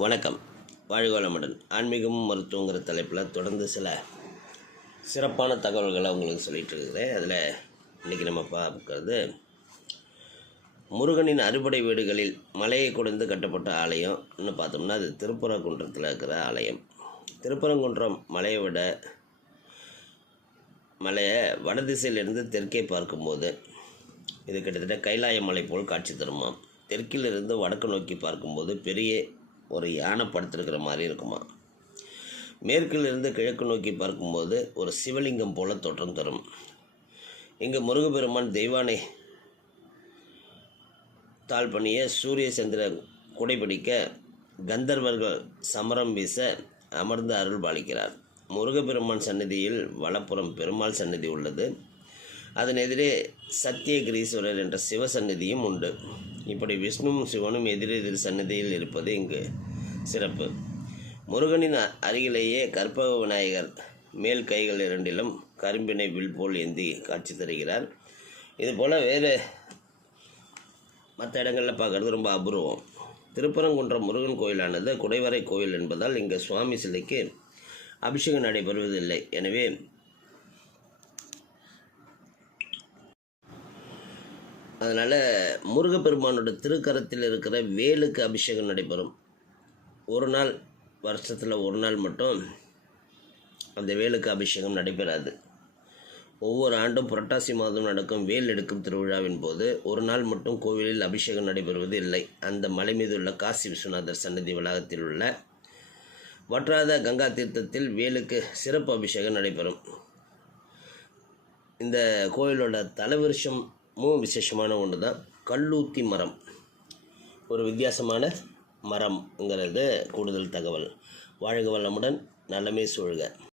வணக்கம். வாழ்க வளமுடன் ஆன்மீகம் மருத்துவங்கிற தலைப்பில் தொடர்ந்து சில சிறப்பான தகவல்களை உங்களுக்கு சொல்லிகிட்டு இருக்கிறேன். அதில் இன்றைக்கி நம்ம பார்க்கறது முருகனின் அறுபடை வீடுகளில் மலையை குடைந்து கட்டப்பட்ட ஆலயம்னு பார்த்தோம்னா அது திருப்பரங்குன்றத்தில் இருக்கிற ஆலயம். திருப்பரங்குன்றம் மலையை விட மலையை வடதிசையிலிருந்து தெற்கே பார்க்கும்போது இது கிட்டத்தட்ட கைலாய மலை போல் காட்சி தருமாம். தெற்கிலிருந்து வடக்கு நோக்கி பார்க்கும்போது பெரிய ஒரு யானை படுத்திருக்கிற மாதிரி இருக்குமா? மேற்கிலிருந்து கிழக்கு நோக்கி பார்க்கும்போது ஒரு சிவலிங்கம் போல தோற்றம் தரும். இங்கு முருகப்பெருமான் தெய்வானை தாழ் பணிய சூரிய சந்திர குடைபிடிக்க கந்தர்வர்கள் சமரம் வீச அமர்ந்து அருள் பாலிக்கிறார். முருகப்பெருமான் சன்னதியில் வலப்புறம் பெருமாள் சன்னதி உள்ளது. அதன் எதிரே சத்தியகிரீஸ்வரர் என்ற சிவசன்னதியும் உண்டு. இப்படி விஷ்ணுவும் சிவனும் எதிரெதிர் சன்னதியில் இருப்பது இங்கு சிறப்பு. முருகனின் அருகிலேயே கற்பக விநாயகர் மேல் கைகள் இரண்டிலும் கரும்பினை வில் போல் ஏந்தி காட்சி தருகிறார். இதுபோல் வேறு மற்ற இடங்களில் பார்க்குறது ரொம்ப அபூர்வம். திருப்பரங்குன்றம் முருகன் கோயிலானது குடைவரை கோயில் என்பதால் இங்கே சுவாமி சிலைக்கு அபிஷேகம் நடைபெறுவதில்லை. எனவே அதனால் முருகப்பெருமானோட திருக்கரத்தில் இருக்கிற வேலுக்கு அபிஷேகம் நடைபெறும். ஒரு நாள் வருஷத்தில் ஒரு நாள் மட்டும் அந்த வேலுக்கு அபிஷேகம் நடைபெறாது. ஒவ்வொரு ஆண்டும் புரட்டாசி மாதம் நடக்கும் வேல் எடுக்கும் திருவிழாவின் போது ஒரு நாள் மட்டும் கோவிலில் அபிஷேகம் நடைபெறுவது இல்லை. அந்த மலை மீது உள்ள காசி விஸ்வநாதர் சன்னதி வளாகத்தில் உள்ள வற்றாத கங்கா தீர்த்தத்தில் வேலுக்கு சிறப்பு அபிஷேகம் நடைபெறும். இந்த கோயிலோட தலைவருஷமும் விசேஷமான ஒன்று தான் கல்லூத்தி மரம். ஒரு வித்தியாசமான மரம்ங்கிறது கூடுதல் தகவல். வாழ்க வளமுடன் நலமே சூழ்க.